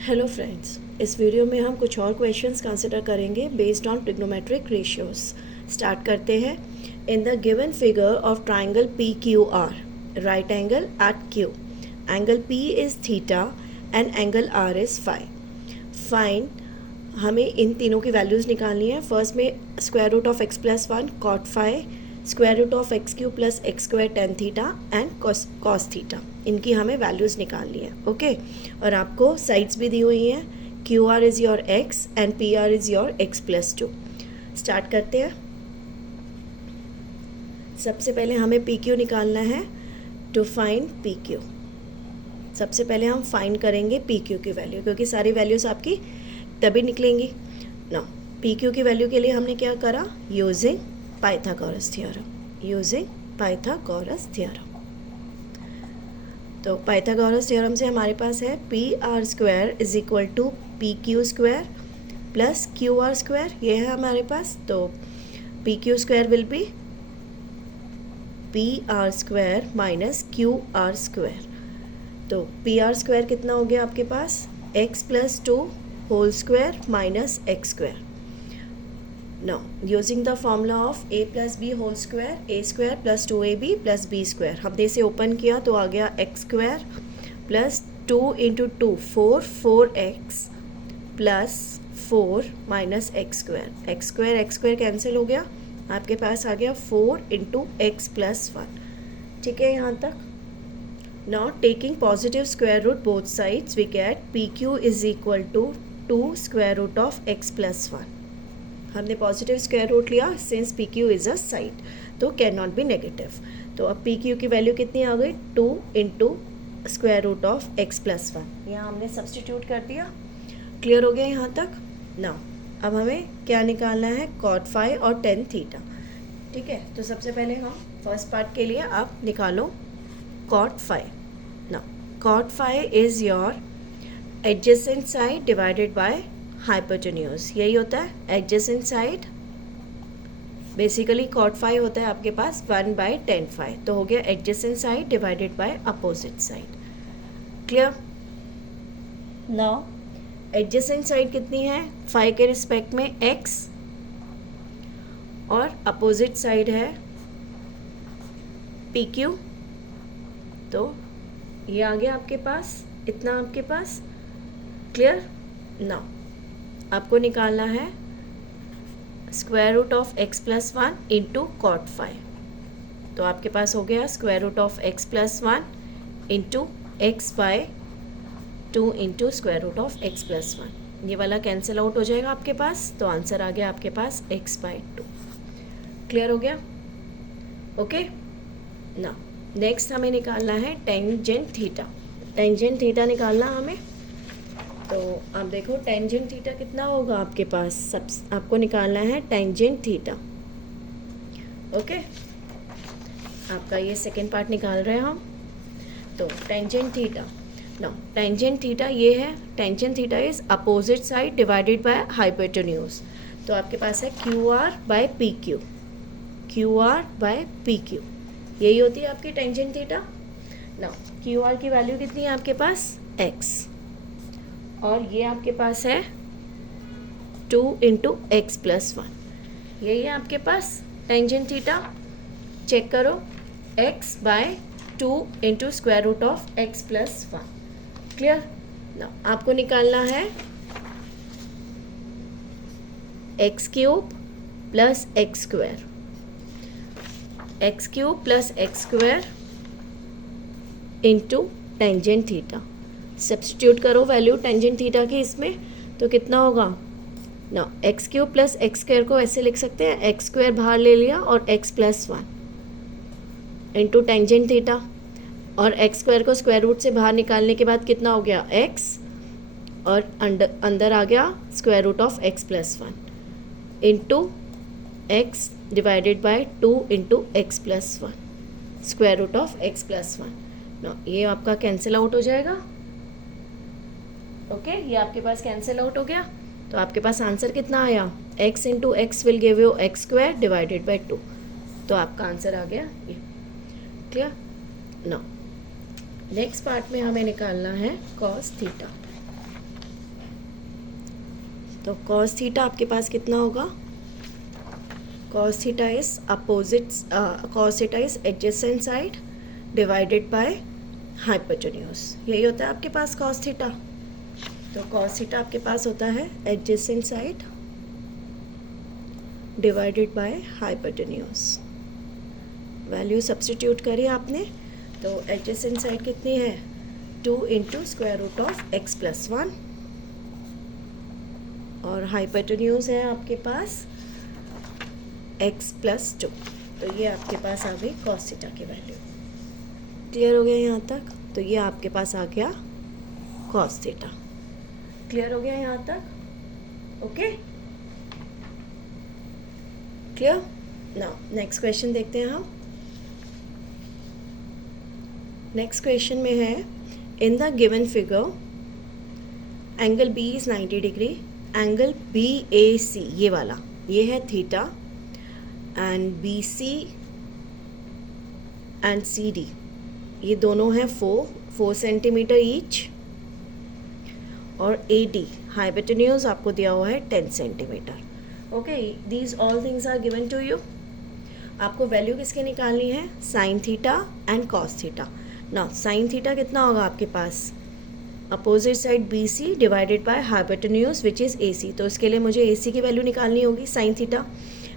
Hello friends, इस video में हम कुछ और क्वेश्चंस कंसिडर करेंगे based on trigonometric ratios. Start करते हैं। In the given figure of triangle P Q R, right angle at Q, angle P is theta and angle R is phi. Fine, हमें इन तीनों की वैल्यूज़ निकालनी है। First में square root of x plus one cot phi, square root of x Q plus x square tan theta and cos theta, इनकी हमें values निकालनी है। ओके, और आपको साइड्स भी दी हुई हैं। Q R is your x and P R is your x plus to. Start करते हैं। सबसे पहले हमें पी क्यू निकालना है। टू फाइंड पी क्यू, सबसे पहले हम फाइंड करेंगे पी क्यू की वैल्यू, क्योंकि सारी वैल्यूज़ आपकी तभी निकलेंगी ना। पी क्यू की वैल्यू के लिए हमने क्या करा, using Pythagoras theorem. Using Pythagoras theorem, तो पाइथागोरस थ्योरम से हमारे पास है P R square is equal to P Q square plus Q R square, ये है हमारे पास। तो P Q square will be P R square minus Q R square. तो पी आर स्क्वायर कितना हो गया आपके पास, x plus two whole square minus x square. Now, using the formula of a plus b whole square, a square plus 2ab plus b square, हमने इसे open किया तो आ गया x square plus 2 into two 4x plus 4 minus x square cancel हो गया, आपके पास आ गया 4 into x plus 1। ठीक है यहाँ तक। Now taking positive square root both sides, we get pq is equal to 2 square root of x plus 1। हमने positive square root लिया since P Q is a side, तो कैन नॉट बी नेगेटिव। तो अब P Q की value कितनी आ गई, 2 into square root of x plus 1। यहाँ हमने सब्सटीट्यूट कर दिया। क्लियर हो गया यहाँ तक ना। अब हमें क्या निकालना है, कॉट फाई और टेन थीटा। ठीक है, तो सबसे पहले हम फर्स्ट पार्ट के लिए आप निकालो कॉट फाई ना। Cot phi is your adjacent side divided by hypotenuse, यही होता है adjacent side. Basically cot phi होता है आपके पास 1/10 फाई, तो हो गया adjacent side divided by opposite side. Clear. Now adjacent side कितनी है, फाई के रिस्पेक्ट में x, और अपोजिट साइड है पी क्यू। तो ये आ गया आपके पास, इतना आपके पास। क्लियर। नाउ आपको निकालना है square root of x plus 1 into cot phi. तो आपके पास हो गया square root of x plus 1 into x by 2 into square root of x plus 1। ये वाला कैंसिल आउट हो जाएगा आपके पास, तो आंसर आ गया आपके पास x बाय 2। क्लियर हो गया। ओके ना। नेक्स्ट हमें निकालना है टेंजेंट थीटा। टेंजेंट थीटा निकालना हमें, तो आप देखो टेंजेंट थीटा कितना होगा आपके पास, सब आपको निकालना है टेंजेंट थीटा। ओके, आपका ये सेकेंड पार्ट निकाल रहे हैं हम। तो टेंजेंट थीटा ना, टेंजेंट थीटा ये है, tangent theta is opposite side divided by hypotenuse. तो आपके पास है Q R by P Q, Q R by P Q, यही होती है आपकी टेंजेंट थीटा ना। क्यू आर की वैल्यू कितनी है आपके पास, एक्स, और ये आपके पास है 2 इंटू एक्स प्लस 1, यही है आपके पास टेंजेंट थीटा। चेक करो, x by 2 into square root of x plus 1। Clear ना। आपको निकालना है x cube plus x square, x cube plus x square into tangent theta. Substitute करो वैल्यू टेंजेंट थीटा की इसमें, तो कितना होगा ना, x cube plus x square को ऐसे लिख सकते हैं, एक्स स्क्वायर बाहर ले लिया और x plus 1 into tangent theta, और एक्स स्क्वायर को स्क्वायर रूट से बाहर निकालने के बाद कितना हो गया, एक्स, और अंदर आ गया square root of x plus 1 into x divided by 2 into x plus 1 square root of x plus 1 ना। ये आपका कैंसिल आउट हो जाएगा। ओके, ये आपके पास कैंसिल आउट हो गया, तो आपके पास आंसर कितना आया, x into x will give you x square divided by 2। तो आपका आंसर आ गया ये। क्लियर ना। नेक्स्ट पार्ट में हमें निकालना है कॉस थीटा। तो कॉस थीटा आपके पास कितना होगा, cos theta is cos theta is adjacent side divided by hypotenuse, यही होता है आपके पास कॉस थीटा। तो कॉस थीटा आपके पास होता है adjacent side divided by hypotenuse. Value substitute करी आपने, तो एडजेसेंट साइड कितनी है 2 into square root of x plus 1 और हाइपोटेन्यूज है आपके पास x प्लस 2। तो ये आपके पास आ गई कॉस थीटा की वैल्यू। क्लियर हो गया यहाँ तक? तो ये आपके पास आ गया कॉस थीटा। क्लियर हो गया यहाँ तक? Okay, clear. Now next question देखते हैं हम। नेक्स्ट क्वेश्चन में है in the given figure angle B is 90 degree, angle B A C ये वाला ये है theta and B C and C D ये दोनों हैं 4 सेंटीमीटर ईच, और ए डी हाइपोटेन्यूज आपको दिया हुआ है 10 centimetre. Okay, these all things are given to you. आपको वैल्यू किसके निकालनी है, sine theta and cos theta. ना साइन थीटा कितना होगा आपके पास, opposite side B C divided by hypotenuse which is A C, तो इसके लिए मुझे ए सी की वैल्यू निकालनी होगी sign theta,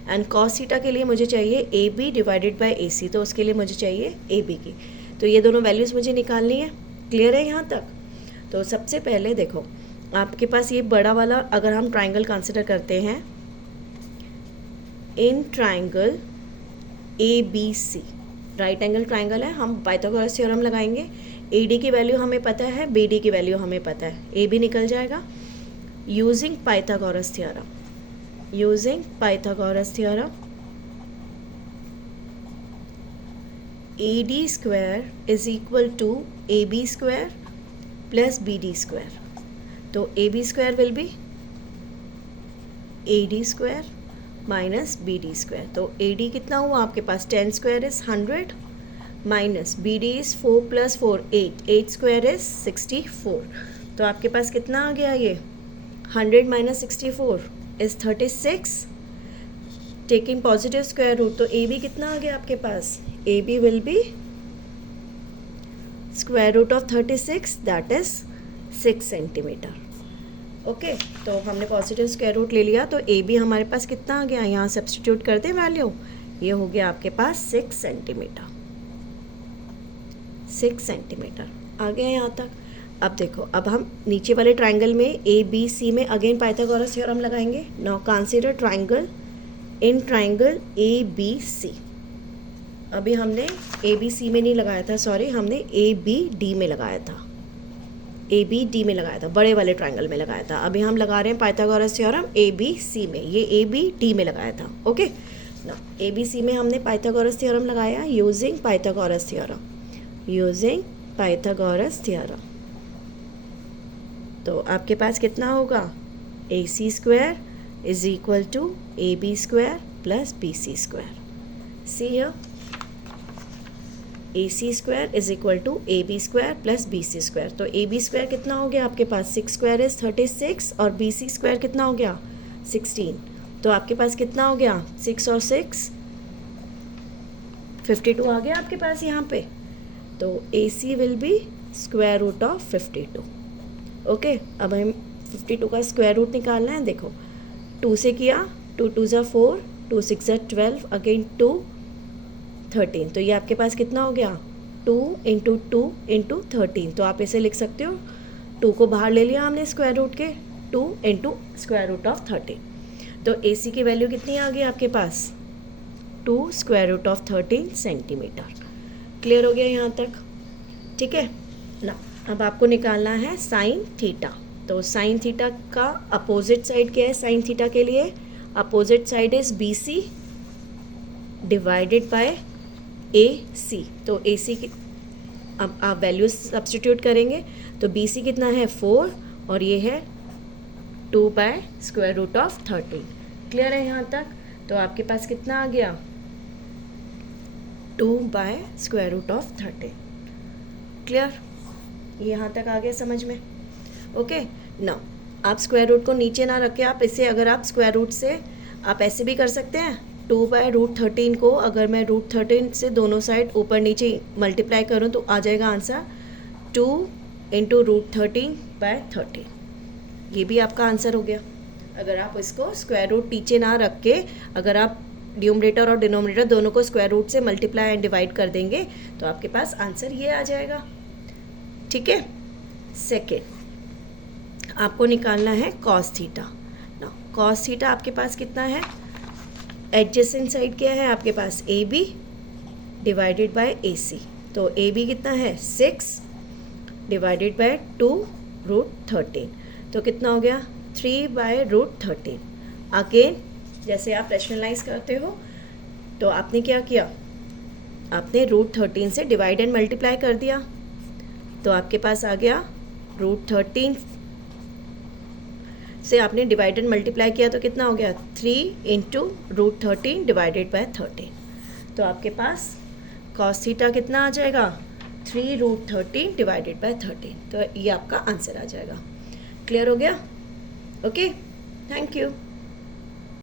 and cos theta के लिए मुझे चाहिए A B divided by A C, तो उसके लिए मुझे चाहिए ए बी की। तो ये दोनों वैल्यूज़ मुझे निकालनी है। क्लियर है यहाँ तक? तो सबसे पहले देखो आपके पास ये बड़ा वाला अगर हम ट्राइंगल कंसिडर करते हैं, in triangle A B C right angle triangle है, हम पाइथागोरस थ्योरम लगाएंगे। ए डी की वैल्यू हमें पता है, बी डी की वैल्यू हमें पता है, ए बी निकल जाएगा using Pythagoras theorem. Using Pythagoras theorem A D square is equal to A B square plus B D square. तो A B square will be A D square minus B D square. तो A D कितना हुआ आपके पास, 10 square is 100 minus B D is 4 plus 4 8 square is 64। तो आपके पास कितना आ गया, ये 100 minus 64 is 36, taking positive square root. तो ए बी कितना आ गया आपके पास, A B will be square root of 36 that is 6 centimetre. Okay, तो हमने पॉजिटिव स्क्वायर रूट ले लिया, तो ए बी हमारे पास कितना आ गया, यहाँ सब्स्टिट्यूट कर दें वैल्यू, ये हो गया आपके पास 6 सेंटीमीटर। 6 सेंटीमीटर आ गया यहाँ तक। अब देखो, अब हम नीचे वाले ट्राइंगल में ए बी सी में अगेन पाइथागोरस थ्योरम लगाएंगे। Now consider triangle in triangle A B C. अभी हमने ए बी सी में नहीं लगाया था, सॉरी, हमने ए बी डी में लगाया था, ए बी डी में लगाया था, बड़े वाले ट्राइंगल में लगाया था। अभी हम लगा रहे हैं Pythagoras theorem A B C में, ये ए बी डी में लगाया था। ओके, ना ए बी सी में हमने पाइथागोरस थ्योरम लगाया using Pythagoras theorem, using Pythagoras theorem. तो आपके पास कितना होगा, A C square is equal to A B square plus B C square. See here, A C square is equal to A B square plus B C square. तो A B square कितना हो गया आपके पास, 6 square is 36 और B C square कितना हो गया 16। तो आपके पास कितना हो गया, 6 और 6 52 आ गया आपके पास यहाँ पे। तो A C will be square root of 52। Okay, अब हम 52 का स्क्वायर रूट निकालना है। देखो 2 से किया, 2 2 ज़ा 4, 2 6 ज़ा 12, अगेन 2 13। तो ये आपके पास कितना हो गया, 2 इंटू 2 इंटू 13। तो आप इसे लिख सकते हो, 2 को बाहर ले लिया हमने स्क्वायर रूट के, 2 इंटू स्क्वायर रूट ऑफ 13। तो ए सी की वैल्यू कितनी आ गई आपके पास, 2 square root of 13 centimetre. Clear हो गया यहाँ तक? ठीक है ना। अब आपको निकालना है साइन थीटा। तो साइन थीटा का अपोजिट साइड क्या है, साइन थीटा के लिए opposite side is B C divided by A C. तो ए सी की अब आप वैल्यूज सब्स्टिट्यूट करेंगे, तो बी सी कितना है 4 और ये है 2 by square root of 13। Clear है यहाँ तक? तो आपके पास कितना आ गया, 2 by square root of 13। Clear? यहाँ तक आ गया समझ में? ओके ना। आप स्क्वायर रूट को नीचे ना रखें, आप इसे अगर आप स्क्वायर रूट से आप ऐसे भी कर सकते हैं, 2/√13 को अगर मैं √13 से दोनों साइड ऊपर नीचे मल्टीप्लाई करूं तो आ जाएगा आंसर 2 × √13/13। ये भी आपका आंसर हो गया। अगर आप इसको स्क्वायर रूट नीचे ना रख के अगर आप न्यूमरेटर और डिनोमिनेटर दोनों को स्क्वायर रूट से मल्टीप्लाई एंड डिवाइड कर देंगे तो आपके पास आंसर ये आ जाएगा। ठीक है। सेकेंड आपको निकालना है कॉस थीटा। ना कॉस थीटा आपके पास कितना है, एडजेसेंट साइड क्या है आपके पास, A B divided by A C. तो ए बी कितना है 6 डिवाइडेड बाय 2√13, तो कितना हो गया 3/√13। अगेन जैसे आप रैशनलाइज करते हो तो आपने क्या किया, आपने √13 से डिवाइड एंड मल्टीप्लाई कर दिया, तो आपके पास आ गया √13 से आपने डिवाइड एंड मल्टीप्लाई किया तो कितना हो गया 3 × √13 डिवाइडेड बाय 13। तो आपके पास कॉस थीटा कितना आ जाएगा 3√13 डिवाइडेड बाय 13। तो ये आपका आंसर आ जाएगा। क्लियर हो गया? Okay, thank you.